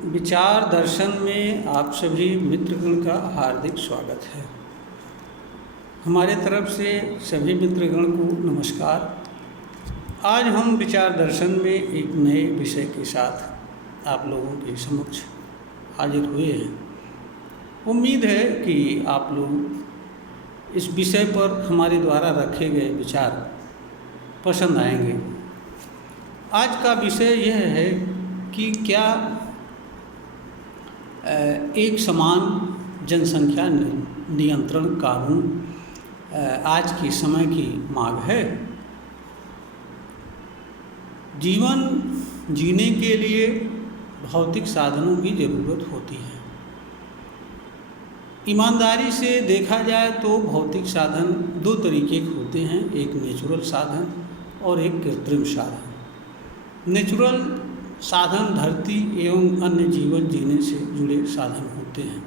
विचार दर्शन में आप सभी मित्रगण का हार्दिक स्वागत है। हमारे तरफ से सभी मित्रगण को नमस्कार। आज हम विचार दर्शन में एक नए विषय के साथ आप लोगों के समक्ष हाजिर हुए हैं। उम्मीद है कि आप लोग इस विषय पर हमारे द्वारा रखे गए विचार पसंद आएंगे। आज का विषय यह है कि क्या एक समान जनसंख्या नियंत्रण कानून आज के समय की मांग है। जीवन जीने के लिए भौतिक साधनों की ज़रूरत होती है। ईमानदारी से देखा जाए तो भौतिक साधन दो तरीके के होते हैं, एक नेचुरल साधन और एक कृत्रिम साधन। नेचुरल साधन धरती एवं अन्य जीवन जीने से जुड़े साधन होते हैं।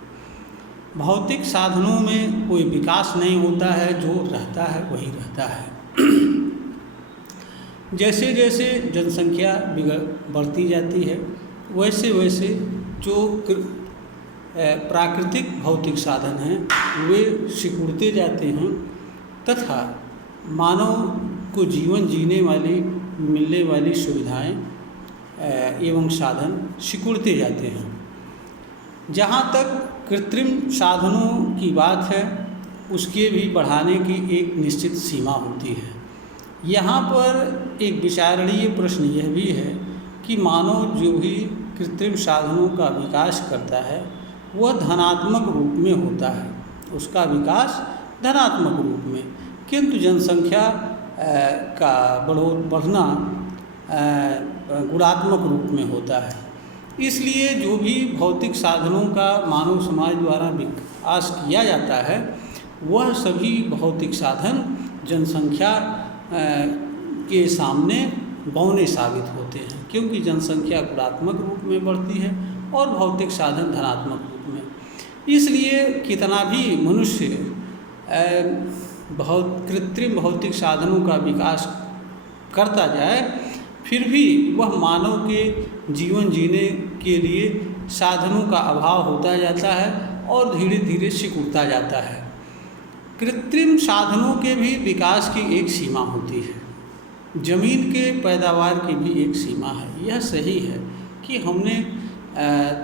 भौतिक साधनों में कोई विकास नहीं होता है, जो रहता है वही रहता है। जैसे जैसे जनसंख्या बढ़ती जाती है वैसे वैसे जो प्राकृतिक भौतिक साधन हैं वे सिकुड़ते जाते हैं तथा मानव को जीवन जीने वाली मिलने वाली सुविधाएं एवं साधन सिकुड़ते जाते हैं। जहाँ तक कृत्रिम साधनों की बात है उसके भी बढ़ाने की एक निश्चित सीमा होती है। यहाँ पर एक विचारणीय प्रश्न यह भी है कि मानव जो भी कृत्रिम साधनों का विकास करता है वह धनात्मक रूप में होता है, उसका विकास धनात्मक रूप में, किंतु जनसंख्या का बढ़ना गुणात्मक रूप में होता है। इसलिए जो भी भौतिक साधनों का मानव समाज द्वारा विकास किया जाता है वह सभी भौतिक साधन जनसंख्या के सामने बौने साबित होते हैं, क्योंकि जनसंख्या गुणात्मक रूप में बढ़ती है और भौतिक साधन धनात्मक रूप में। इसलिए कितना भी मनुष्य कृत्रिम भौतिक साधनों का विकास करता जाए फिर भी वह मानव के जीवन जीने के लिए साधनों का अभाव होता जाता है और धीरे धीरे सिकुड़ता जाता है। कृत्रिम साधनों के भी विकास की एक सीमा होती है, जमीन के पैदावार की भी एक सीमा है। यह सही है कि हमने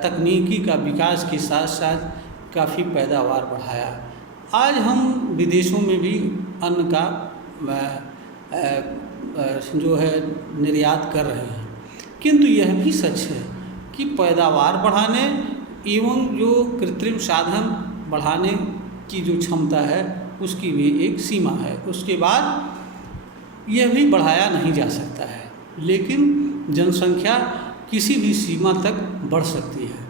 तकनीकी का विकास के साथ साथ काफ़ी पैदावार बढ़ाया। आज हम विदेशों में भी अन्न का जो है निर्यात कर रहे हैं, किंतु यह भी सच है कि पैदावार बढ़ाने एवं जो कृत्रिम साधन बढ़ाने की जो क्षमता है उसकी भी एक सीमा है। उसके बाद यह भी बढ़ाया नहीं जा सकता है, लेकिन जनसंख्या किसी भी सीमा तक बढ़ सकती है।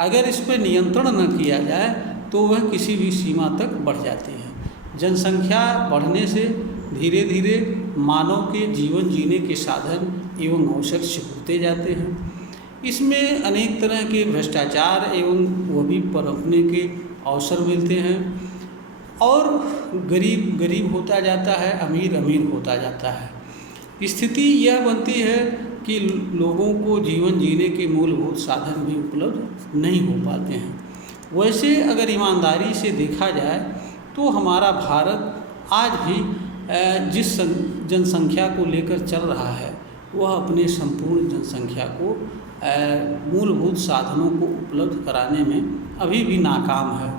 अगर इस पर नियंत्रण न किया जाए तो वह किसी भी सीमा तक बढ़ जाती है। जनसंख्या बढ़ने से धीरे धीरे मानव के जीवन जीने के साधन एवं अवसर सिकुड़ते जाते हैं। इसमें अनेक तरह के भ्रष्टाचार एवं वो भी पनपने के अवसर मिलते हैं और गरीब गरीब होता जाता है, अमीर अमीर होता जाता है। स्थिति यह बनती है कि लोगों को जीवन जीने के मूलभूत साधन भी उपलब्ध नहीं हो पाते हैं। वैसे अगर ईमानदारी से देखा जाए तो हमारा भारत आज भी जिस जनसंख्या को लेकर चल रहा है वह अपने संपूर्ण जनसंख्या को मूलभूत साधनों को उपलब्ध कराने में अभी भी नाकाम है।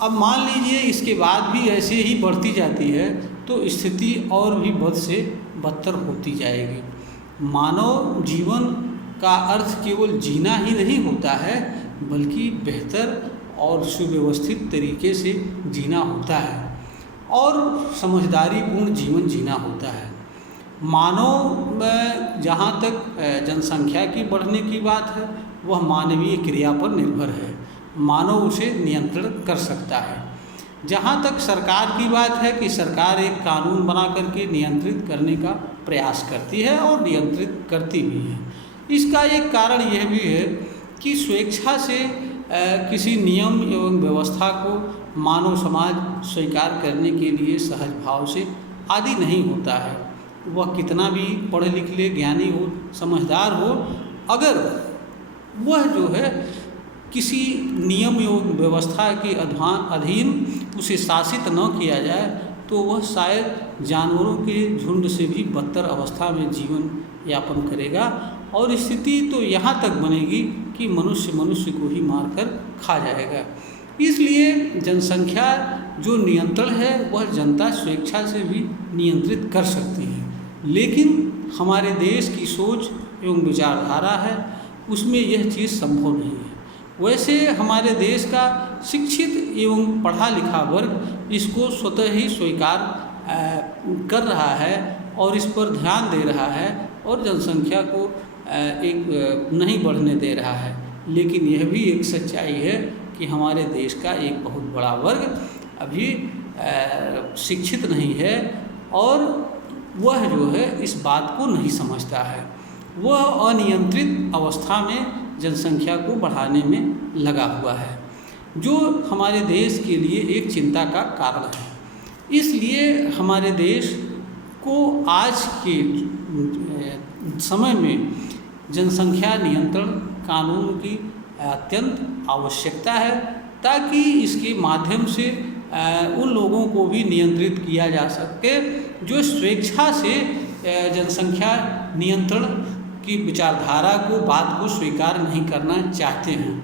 अब मान लीजिए इसके बाद भी ऐसे ही बढ़ती जाती है तो स्थिति और भी बद से बदतर होती जाएगी। मानव जीवन का अर्थ केवल जीना ही नहीं होता है, बल्कि बेहतर और सुव्यवस्थित तरीके से जीना होता है और समझदारीपूर्ण जीवन जीना होता है। मानव जहाँ तक जनसंख्या की बढ़ने की बात है वह मानवीय क्रिया पर निर्भर है, मानव उसे नियंत्रण कर सकता है। जहाँ तक सरकार की बात है कि सरकार एक कानून बना करके नियंत्रित करने का प्रयास करती है और नियंत्रित करती भी है। इसका एक कारण यह भी है कि स्वेच्छा से किसी नियम एवं व्यवस्था को मानव समाज स्वीकार करने के लिए सहज भाव से आदि नहीं होता है। वह कितना भी पढ़े लिखे ज्ञानी हो, समझदार हो, अगर वह जो है किसी नियम एवं व्यवस्था के अधीन उसे शासित न किया जाए तो वह शायद जानवरों के झुंड से भी बदतर अवस्था में जीवन यापन करेगा, और स्थिति तो यहाँ तक बनेगी कि मनुष्य मनुष्य को ही मारकर खा जाएगा। इसलिए जनसंख्या जो नियंत्रण है वह जनता स्वेच्छा से भी नियंत्रित कर सकती है, लेकिन हमारे देश की सोच एवं विचारधारा है उसमें यह चीज़ संभव नहीं है। वैसे हमारे देश का शिक्षित एवं पढ़ा लिखा वर्ग इसको स्वतः ही स्वीकार कर रहा है और इस पर ध्यान दे रहा है और जनसंख्या को एक नहीं बढ़ने दे रहा है, लेकिन यह भी एक सच्चाई है कि हमारे देश का एक बहुत बड़ा वर्ग अभी शिक्षित नहीं है और वह जो है इस बात को नहीं समझता है। वह अनियंत्रित अवस्था में जनसंख्या को बढ़ाने में लगा हुआ है, जो हमारे देश के लिए एक चिंता का कारण है। इसलिए हमारे देश को आज के समय में जनसंख्या नियंत्रण कानून की अत्यंत आवश्यकता है, ताकि इसके माध्यम से उन लोगों को भी नियंत्रित किया जा सके जो स्वेच्छा से जनसंख्या नियंत्रण की विचारधारा को बात को स्वीकार नहीं करना चाहते हैं।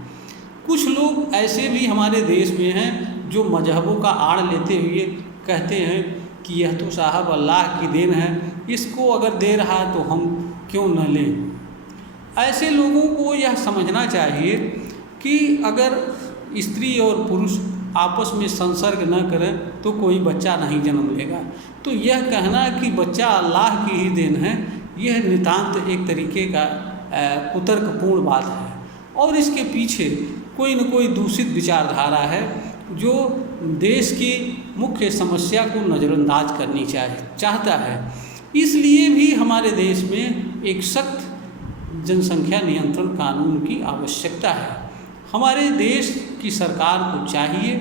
कुछ लोग ऐसे भी हमारे देश में हैं जो मजहबों का आड़ लेते हुए कहते हैं कि यह तो साहब अल्लाह की देन है, इसको अगर दे रहा है तो हम क्यों न लें। ऐसे लोगों को यह समझना चाहिए कि अगर स्त्री और पुरुष आपस में संसर्ग न करें तो कोई बच्चा नहीं जन्म लेगा। तो यह कहना कि बच्चा अल्लाह की ही देन है, यह नितांत एक तरीके का कुतर्कपूर्ण बात है और इसके पीछे कोई न कोई दूषित विचारधारा है जो देश की मुख्य समस्या को नज़रअंदाज करनी चाहता है। इसलिए भी हमारे देश में एक सख्त जनसंख्या नियंत्रण कानून की आवश्यकता है। हमारे देश की सरकार को चाहिए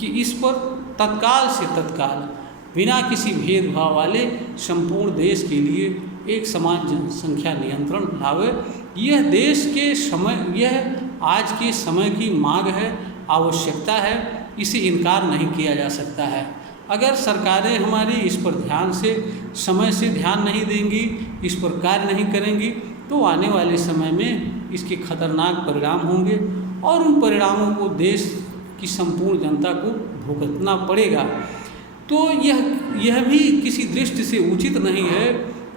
कि इस पर तत्काल से तत्काल बिना किसी भेदभाव वाले संपूर्ण देश के लिए एक समान जनसंख्या नियंत्रण लावे। यह देश के यह आज के समय की मांग है, आवश्यकता है, इसे इनकार नहीं किया जा सकता है। अगर सरकारें हमारी इस पर समय से ध्यान नहीं देंगी, इस पर कार्य नहीं करेंगी तो आने वाले समय में इसके खतरनाक परिणाम होंगे और उन परिणामों को देश की संपूर्ण जनता को भुगतना पड़ेगा। तो यह भी किसी दृष्टि से उचित नहीं है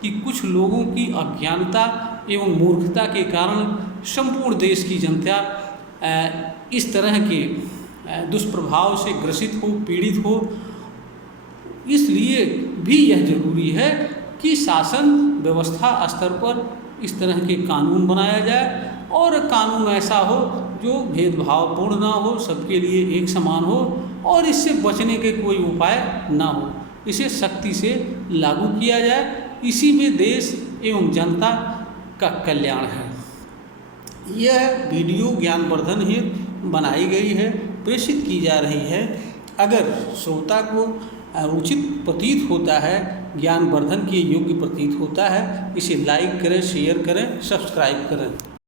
कि कुछ लोगों की अज्ञानता एवं मूर्खता के कारण संपूर्ण देश की जनता इस तरह के दुष्प्रभाव से ग्रसित हो, पीड़ित हो। इसलिए भी यह जरूरी है कि शासन व्यवस्था स्तर पर इस तरह के कानून बनाया जाए और कानून ऐसा हो जो भेदभावपूर्ण ना हो, सबके लिए एक समान हो और इससे बचने के कोई उपाय ना हो। इसे सख्ती से लागू किया जाए, इसी में देश एवं जनता का कल्याण है। यह वीडियो ज्ञानवर्धन हेतु बनाई गई है, प्रेषित की जा रही है। अगर श्रोता को उचित प्रतीत होता है, ज्ञानवर्धन के योग्य प्रतीत होता है, इसे लाइक करें, शेयर करें, सब्सक्राइब करें।